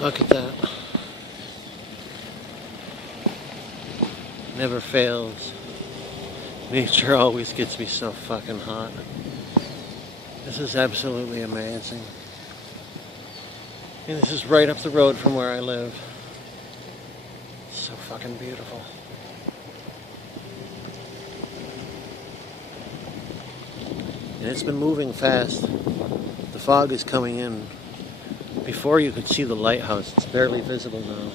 Look at that. Never fails. Nature always gets me so fucking hot. This is absolutely amazing. And this is right up the road from where I live. It's so fucking beautiful. And it's been moving fast. The fog is coming in. Before you could see the lighthouse. It's barely visible now.